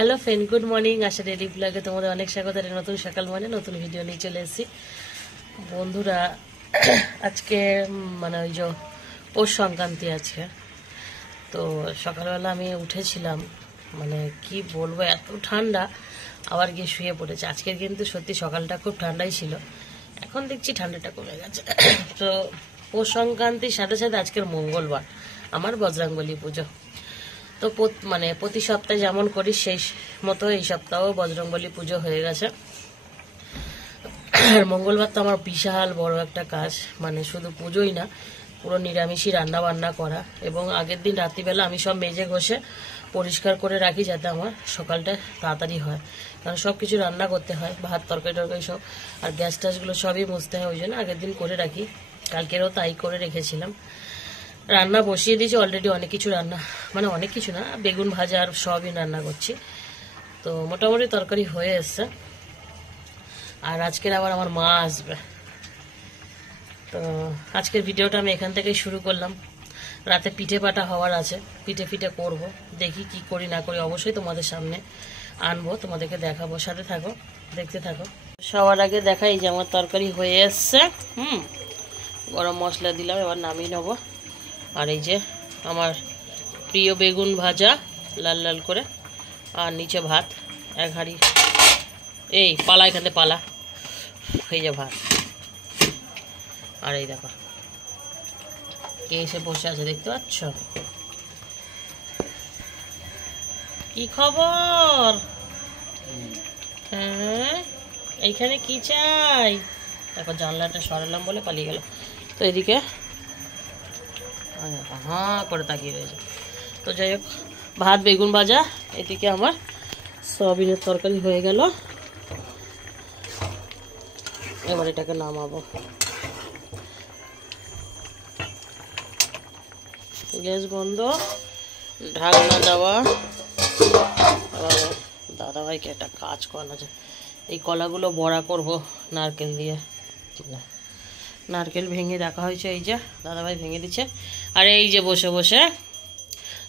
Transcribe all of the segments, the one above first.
Hello friend, good morning. Asha daily ব্লগে তোমাদের অনেক স্বাগত। নতুন সকাল মানে নতুন ভিডিও নিয়ে চলে এসেছি বন্ধুরা। আজকে ওই যে পৌষ সংক্রান্তি আছে, তো সকালবেলা আমি উঠেছিলাম, কি বলবো, এত ঠান্ডা, আবার গিয়ে শুয়ে পড়েছে। আজকের কিন্তু সত্যি সকালটা খুব ঠান্ডাই ছিল, এখন দেখছি ঠান্ডাটা কমে গেছে। তো পৌষ সংক্রান্তির সাথে সাথে আজকের মঙ্গলবার আমার বজরংবলী পুজো। তো প্রতি সপ্তাহে যেমন করি সেই মতো এই সপ্তাহেও বজরংবলী পুজো হয়ে গেছে। আর মঙ্গলবার তো আমার বিশাল বড় একটা কাজ, শুধু পুজোই না, পুরো নিরামিষই রান্না বান্না করা, এবং আগের দিন রাত্রিবেলা আমি সব মেজে ঘষে পরিষ্কার করে রাখি যাতে আমার সকালটা তাড়াতাড়ি হয়, কারণ সব কিছু রান্না করতে হয়, ভাত তরকারি টরকারি সব, আর গ্যাস ট্যাসগুলো সবই মুছতে হয়, ওই জন্য আগের দিন করে রাখি। কালকেরও তাই করে রেখেছিলাম। রান্না বসিয়ে দিয়েছি অলরেডি, অনেক কিছু রান্না, অনেক কিছু না, বেগুন ভাজা আর সবই রান্না করছি। তো মোটামুটি তরকারি হয়ে এসছে। আর আজকের আবার আমার মা আসবে, তো আজকের ভিডিওটা আমি এখান থেকেই শুরু করলাম। রাতে পিঠে পাটা হওয়ার আছে, পিঠে ফিঠে করব, দেখি কি করি না করি, অবশ্যই তোমাদের সামনে আনবো, তোমাদেরকে দেখাবো, সাথে থাকো, দেখতে থাকো। সবার আগে দেখাই যে আমার তরকারি হয়ে এসছে। গরম মশলা দিলাম, এবার নামিয়ে নেবো। আর এই যে আমার প্রিয় বেগুন ভাজা লাল লাল করে, আর নিচে ভাত এক হাঁড়ি, এই পালা, এখানে পালা, এই যে ভাত। আর এই দেখো কে এসে বসে আছে, দেখতে পাচ্ছ? কি খবর? হ্যাঁ, এইখানে কি চাই? দেখো জানলাটা সরালাম বলে পালিয়ে গেল। তো এদিকে হ্যাঁ করে তাকিয়ে রয়েছে। তো যাই হোক, ভাত বেগুন ভাজা, এদিকে আমার সয়াবিনের তরকারি হয়ে গেল। এবার এটাকে নামাবো। গ্যাস বন্ধ, ঢাকনা দেওয়া। এবার দাদাভাইকে একটা কাজ করানো আছে, এই কলাগুলো বড়া করব নারকেল দিয়ে। নারকেল ভেঙে রাখা হয়েছে, এই যে দাদাভাই ভেঙে দিচ্ছে। আর এই যে বসে বসে,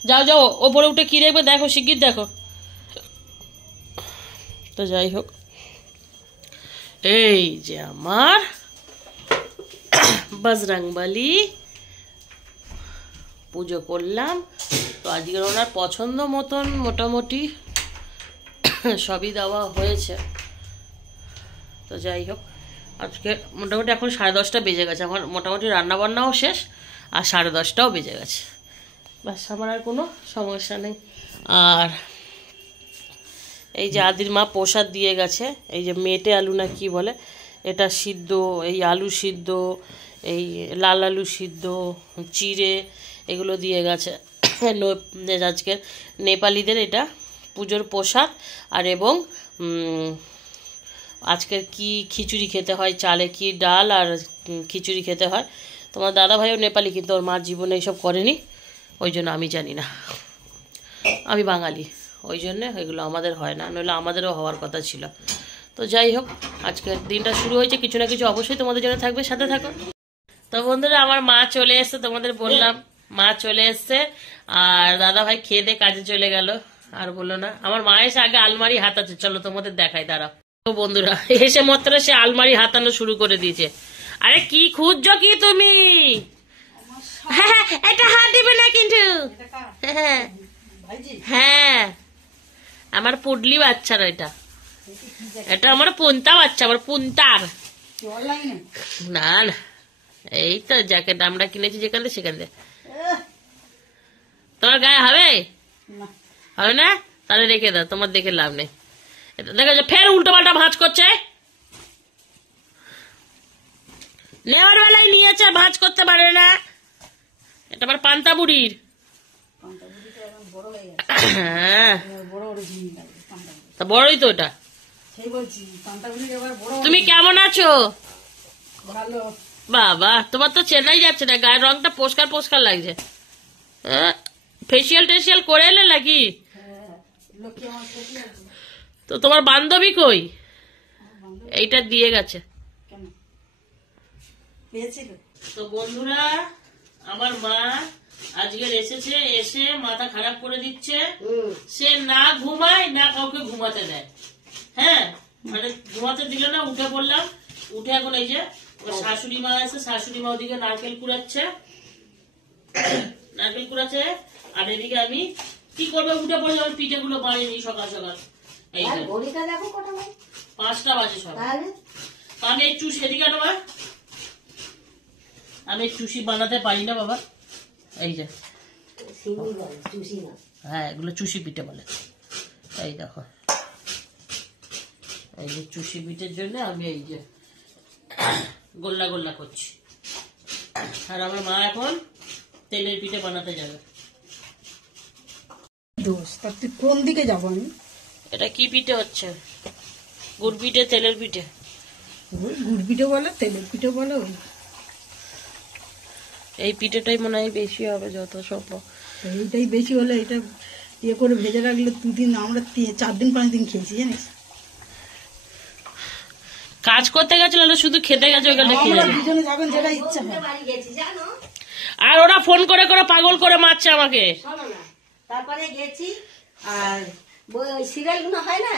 যাও যাও ওপরে উঠে কি দেখবে দেখো, শিগগির দেখো। তো যাই হোক, এই যে আমার বজরংবলী পুজো করলাম। তো আজকের ওনার পছন্দ মতন মোটামুটি সবই দেওয়া হয়েছে। তো যাই হোক, আজকে মোটামুটি এখন 10:30 বেজে গেছে, আমার মোটামুটি রান্নাবান্নাও শেষ, আর 10:30টাও বেজে গেছে। ব্যাস, আমার আর কোনো সমস্যা নেই। আর এই যে আদির মা প্রসাদ দিয়ে গেছে, এই যে মেটে আলু না কি বলে, এটা সিদ্ধ, এই আলু সিদ্ধ, এই লাল আলু সিদ্ধ, চিড়ে, এগুলো দিয়ে গেছে। আজকের নেপালিদের এটা পুজোর প্রসাদ। আর এবং আজকের কি খিচুড়ি খেতে হয়, চালে কি ডাল আর খিচুড়ি খেতে হয়। তোমার দাদাভাইও নেপালি, কিন্তু ওর মার জীবনে এইসব করেনি, ওই জন্য আমি জানি না। আমি বাঙালি, ওই জন্যে এগুলো আমাদের হয় না, নইলে আমাদেরও হওয়ার কথা ছিল। তো যাই হোক, আজকের দিনটা শুরু হয়েছে, কিছু না কিছু অবশ্যই তোমাদের জন্য থাকবে, সাথে থাকো। তো বন্ধুরা, আমার মা চলে এসছে, তোমাদের বললাম মা চলে এসছে, আর দাদা ভাই খেয়ে দিয়ে কাজে চলে গেল। আর বললো না, আমার মা এসে আগে আলমারি হাতাচ্ছে, চলো তোমাদের দেখাই, দাঁড়াও। তো বন্ধুরা, এসে মাত্র সে আলমারি হাতানো শুরু করে দিয়েছে। আরে কি খুঁজছো কি তুমি? হ্যাঁ, এটা হাত দিবে না কিন্তু। হ্যাঁ হ্যাঁ, আমার পুডলি বাচ্চার এটা, এটা আমার পুন্তা বাচ্চা, আমার পুন্তার। না না, এই তো জ্যাকেট আমরা কিনেছি যেখান থেকে, সেখান থেকে। তোমার গায়ে হবে? হবে না? তাহলে রেখে দাও, তোমার দেখে লাভ নেই। দেখো যে ফের উল্টো পাল্টা ভাঁজ করছে, নেওয়ার বেলায় নিয়েছে, ভাঁজ করতে পারে না। এটা আবার পান্তা বুড়ির। হ্যাঁ, তা বড়ই তো ওটা। তুমি কেমন আছো? বাবা, তোমার তো চেনাই যাচ্ছে না, গায়ের রংটা পরিষ্কার পরিষ্কার লাগছে। ফেসিয়াল টেসিয়াল করে এলে নাকি? তো তোমার বান্ধবী কই? এইটা দিয়ে গেছে। তো বন্ধুরা, আমার মা আজকে এসেছে, এসে মাথা খারাপ করে দিচ্ছে। সে না ঘুমায় না কাউকে ঘুমাতে দেয়। হ্যাঁ, মানে ঘুমাতে দিল না, উঠে পড়লাম। উঠে এখন এই যে শাশুড়ি মা আছে, শাশুড়ি মা ওদিকে নারকেল কুড়াচ্ছে, আর এদিকে আমি কি করবো, উঠে পড়ে আমি পিঠে গুলো বানিয়ে নিই সকাল সকাল। এই 5টা বাজে সব। আমি এই চুষ এদিকে নেওয়া, আমি চুষি বানাতে পারি না বাবা। এই যে হ্যাঁ, এগুলো চুষি পিঠে বলে। এই দেখো, এই যে চুষি পিঠের জন্য আমি এই যে গোল্লা গোল্লা করছি। আর আমার মা এখন তেলের পিঠে বানাতে যাবে। তুই কোন দিকে যাবো আমি? এটা কি পিঠে হচ্ছে? গুড় পিঠে, তেলের পিঠে। গুড় পিঠে বলে, তেলের পিঠে বলে। এই পিঠেটাই মনে হয় বেশি হবে যত সম্ভব। এইটাই বেশি হলে এটা ইয়ে করে ভেজে রাখলে 2 দিন, আমরা 4 দিন 5 দিন খেয়েছি জানিস। কাজ করতে গেছিল না, শুধু খেতে গেছে ওখানে। দুজনে যাবেন যেটা ইচ্ছা হয়। আর ওরা ফোন করে করে পাগল করে মারছে আমাকে। তারপরে গেছি, আর সিরিয়াল গুলো হয় না,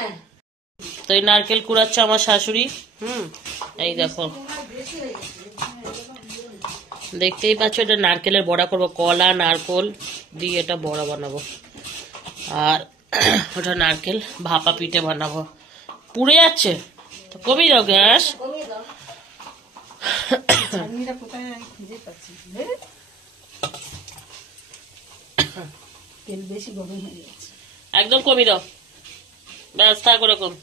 তো এই নারকেল কুড়াচ্ছে আমার শাশুড়ি। এই দেখো, দেখতেই পাচ্ছ, এটা নারকেলের বড়া করবো। কলা নারকেল দিয়ে এটা বড়া বানাবো। আর ওটা নারকেল ভাপা পিঠে বানাবো। পুড়ে যাচ্ছে তো কমিয়ে দাও গ্যাস। তেল বেশি গরম হয়ে যাচ্ছে, একদম কমিয়ে দাও, ব্যাস থাক ওরকম।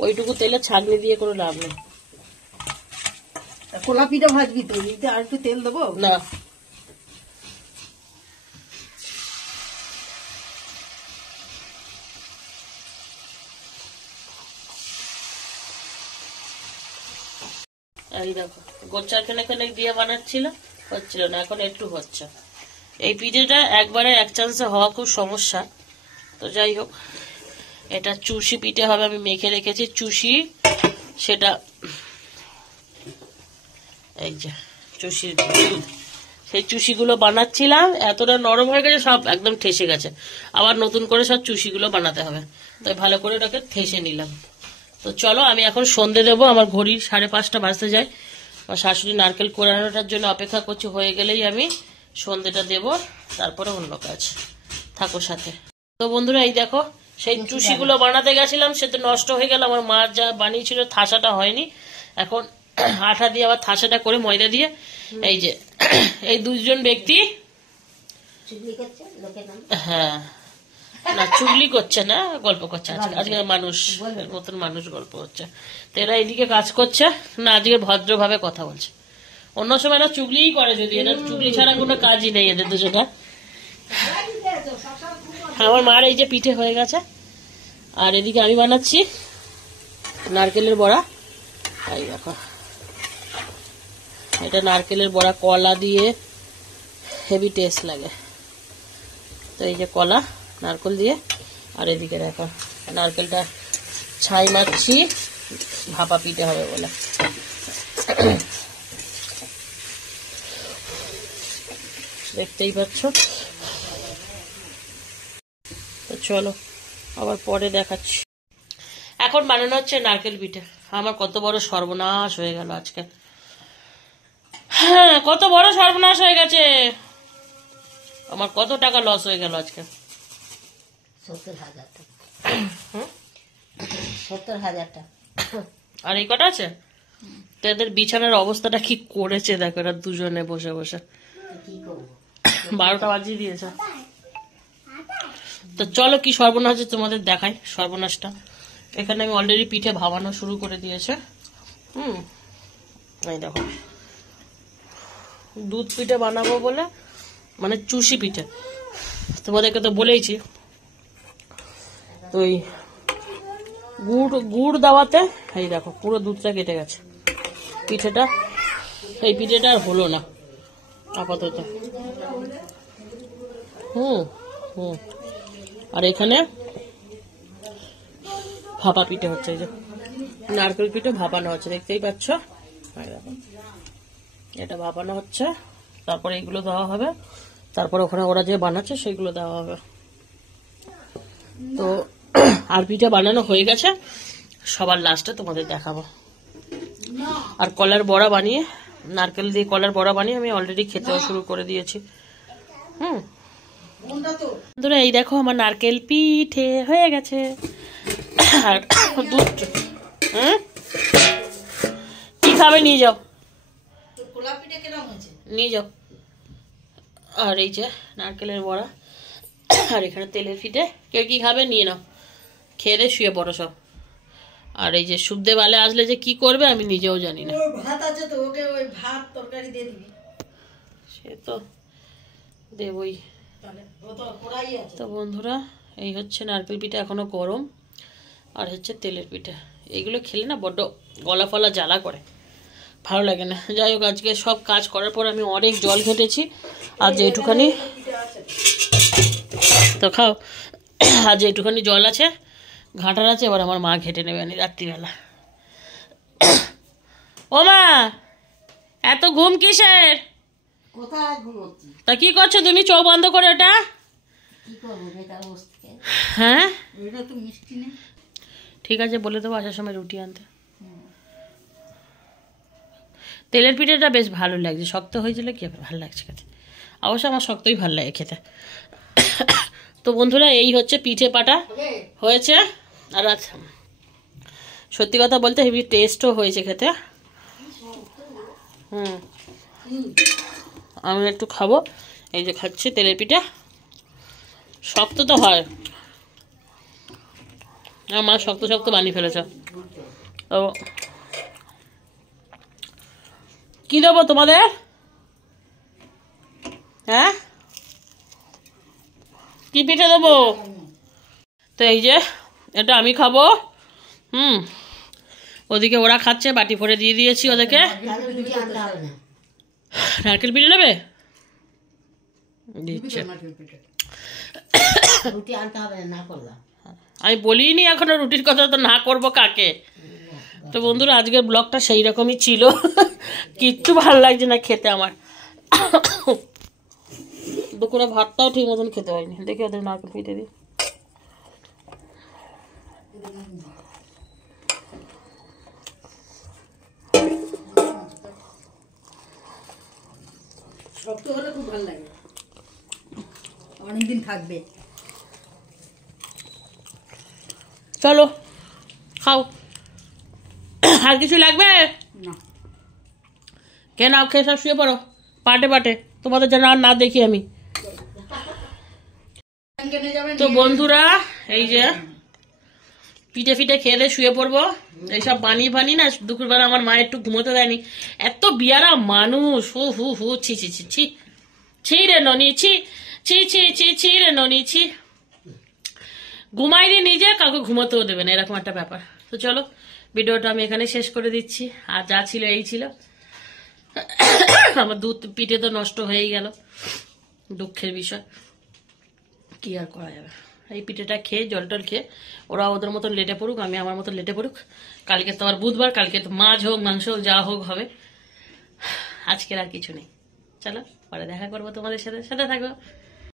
ওইটুকু তেলে ছাঁকনি দিয়ে কোনো লাভ নেই। কোলা পিঠা ভাজবি তো, আর একটু তেল দেবো না। এই দেখো, গোচ্চার খানে দিয়ে বানাচ্ছিল, হচ্ছিল না, এখন একটু হচ্ছে। এই পিঠেটা একবারে এক চান্সে হওয়া খুব সমস্যা। তো যাই হোক, এটা চুষি পিঠে হবে। আমি মেখে রেখেছি চুষি, সেটা এই যে চুষির দুধ, সেই চুষিগুলো বানাচ্ছিলাম। এতটা নরম হয়ে গেছে, সব একদম ঠেসে গেছে। আবার নতুন করে সব চুষিগুলো বানাতে হবে, তাই ভালো করে ওটাকে ঠেসে নিলাম। তো চলো, আমি এখন সন্ধে দেবো। আমার ঘড়ি 5:30 বাজতে যায়। আমার শাশুড়ি নারকেল কোরানোটার জন্য অপেক্ষা করছি, হয়ে গেলেই আমি সন্ধেটা দেব, তারপরে অন্য কাজ। থাকো সাথে। তো বন্ধুরা, এই দেখো, সেই চুষিগুলো বানাতে গেছিলাম, সে তো নষ্ট হয়ে গেল। আমার মা যা বানিয়েছিল থাসাটা হয়নি। এখন আঠা দিয়ে আবার থাসাটা করে ময়দা দিয়ে, এই যে এই 2জন ব্যক্তি, হ্যাঁ না চুগলি করছে না, গল্প করছে। আজকে মানুষ নতুন মানুষ গল্প হচ্ছে। তো এরা এদিকে কাজ করছে না, আজকে ভদ্রভাবে কথা বলছে। অন্য সময় এরা চুগলিই করে, যদি এরা চুগলি ছাড়া কোনো কাজই নেই এদের দুজনে। আমার মার এই যে পিঠে হয়ে গেছে, আর এদিকে আমি বানাচ্ছি নারকেলের বড়া। এই দেখো, এটা নারকেলের বড়া, কলা দিয়ে হেভি টেস্ট লাগে। তো এই যে কলা নারকেল দিয়ে, আর এদিকে দেখো নারকেলটা ছাই মারছি, ভাপা পিঠে হবে বলে। দেখতেই পাচ্ছ। তো চলো, আবার পরে দেখাচ্ছি। এখন বানানো হচ্ছে নারকেল পিঠে। আমার কত বড় সর্বনাশ হয়ে গেল আজকে। হ্যাঁ, কত বড় সর্বনাশ হয়ে গেছে আমার। কত টাকা লস হয়ে গেল আজকে। 70,000 টাকা। 70,000 টাকা। আর এই কটা আছে, তাদের বিছানার অবস্থাটা কি করেছে দেখো, এরা দুজনে বসে বসে। 12টা বাজিয়ে দিয়েছে। তো চলো, কি সর্বনাশ হচ্ছে তোমাদের দেখাই সর্বনাশটা। এখানে আমি অলরেডি পিঠে ভাবানো শুরু করে দিয়েছে। এই দেখো, দুধ পিঠে বানাবো বলে, মানে চুষি পিঠে। তোমাদেরকে তো বলেইছি, তো ওই গুড় দেওয়াতে এই দেখো পুরো দুধটা কেটে গেছে। পিঠেটা, এই পিঠেটা আর হলো না আপাতত। আর এখানে ভাপা পিঠে হচ্ছে, এই যে নারকেল পিঠে ভাপানো হচ্ছে, দেখতেই পাচ্ছ। এই দেখো, এটা ভাপানো হচ্ছে, তারপরে এগুলো দেওয়া হবে, তারপরে ওখানে ওরা যে বানাচ্ছে সেগুলো দেওয়া হবে। তো আর পিঠা বানানো হয়ে গেছে, সবার লাস্টে তোমাদের দেখাবো। আর কলার বড়া বানিয়ে, নারকেল দিয়ে কলার বড়া বানিয়ে আমি অলরেডি খেতেও শুরু করে দিয়েছি। বন্ধুরা এই দেখো আমার নারকেল পিঠে হয়ে গেছে। আর দুধ কি খাবে নিয়ে যাও, নিয়ে যাও। আর এই যে নারকেলের বড়া, আর এখানে তেলের পিঠে, কেউ কি খাবে নিয়ে নাও, খেয়ে দিয়ে শুয়ে পড়ো সব। আর এই যে শুদ্ধে বালে আসলে যে কি করবে আমি নিজেও জানি না। ভাত আছে তো, ওকে ওই ভাত তরকারি দিয়ে দিবি, সে তো দেবই। তাহলে ও তো কড়াই আছে। তো বন্ধুরা এই হচ্ছে নারকেল পিঠা, এখনো গরম, আর হচ্ছে তেলের পিঠা। এইগুলো খেলে না বড্ড গলা ফলা জ্বালা করে, ভালো লাগে না। যাই হোক, আজকে সব কাজ করার পর আমি অনেক জল ঘেটেছি, আর যে একটুখানি তো খাও, আর যে একটুখানি জল আছে ঘাটার আছে, এবার আমার মা ঘেটে নেবে আনি রাত্রিবেলা। ও মা, এত ঘুম কিসের? কোথায় ঘুমোচ্ছি? তা কি করছো তুমি চোখ বন্ধ করে? ওটা কি করবো বেকার বসতে? হ্যাঁ এটা তো মিষ্টি নেই। ঠিক আছে, বলে দেবো আসার সময় রুটি আনতে। তেলের পিঠেটা বেশ ভালো লাগছে, শক্ত হয়েছিল কি ভালো লাগছে খেতে, অবশ্য আমার শক্তই ভালো লাগে খেতে। তো বন্ধুরা এই হচ্ছে পিঠে পাটা হয়েছে, আর সত্যি কথা বলতে হেভি টেস্টও হয়েছে খেতে। আমি একটু খাবো, এই যে খাচ্ছি তেলের পিঠে, শক্ত তো হয়, আমার শক্ত শক্ত বানিয়ে ফেলেছে। তো কি দেবো তোমাদের? হ্যাঁ কি পিঠে দেবো? তো এই যে এটা আমি খাবো, ওদিকে ওরা খাচ্ছে, বাটি ভরে দিয়ে দিয়েছি ওদেরকে। রুটি আনতে হবে না, নারকেল পিঠে নেবে? দিচ্ছে, রুটি আনতে হবে না করলাম। আমি বলিনি এখনো রুটির কথা, তো না করবো কাকে। তো বন্ধুরা আজকের ব্লগটা সেই রকমই ছিল, কিচ্ছু ভালো লাগছে না খেতে আমার। দুপুরে ভাতটাও ঠিক মতন খেতে হয়নি, দেখি ওদের নারকেল পিঠে দিই। শক্ত হলে খুব ভালো লাগে, অনেকদিন থাকবে। চলো খাও, আর কিছু লাগবে না, কেন? খেয়ে সব শুয়ে পড়ো পাটে পাটে, তোমাদের যেন আর না দেখি আমি। তো বন্ধুরা এই যে পিঠে ফিটে খেয়ে দিয়ে শুয়ে পড়বো, এইসব বানিয়ে বানিয়ে না দুপুরবেলা আমার মা একটু ঘুমোতে দেয়নি, এত বিয়ারা মানুষ, হু হু হু, ছি ছি ছি ছি, ছি রে ননি, ছি ছি ছি ছি ছি রে ননি, ছি। ঘুমাইনি নিজে, কাউকে ঘুমোতেও দেবে না, এরকম একটা ব্যাপার। তো চলো ভিডিওটা আমি এখানে শেষ করে দিচ্ছি, আর যা ছিল এই ছিল। আমার দুধ পিঠে তো নষ্ট হয়েই গেল, দুঃখের বিষয়, কি আর করা যাবে। এই পিঠেটা খেয়ে জল টল খেয়ে ওরা ওদের মতন লেটে পড়ুক, আমি আমার মতন লেটে পড়ুক। কালকে তো আর বুধবার, কালকে তো মাছ হোক মাংস হোক যা হোক হবে, আজকের আর কিছু নেই। চলো পরে দেখা করবো তোমাদের সাথে, সাথে থাকো।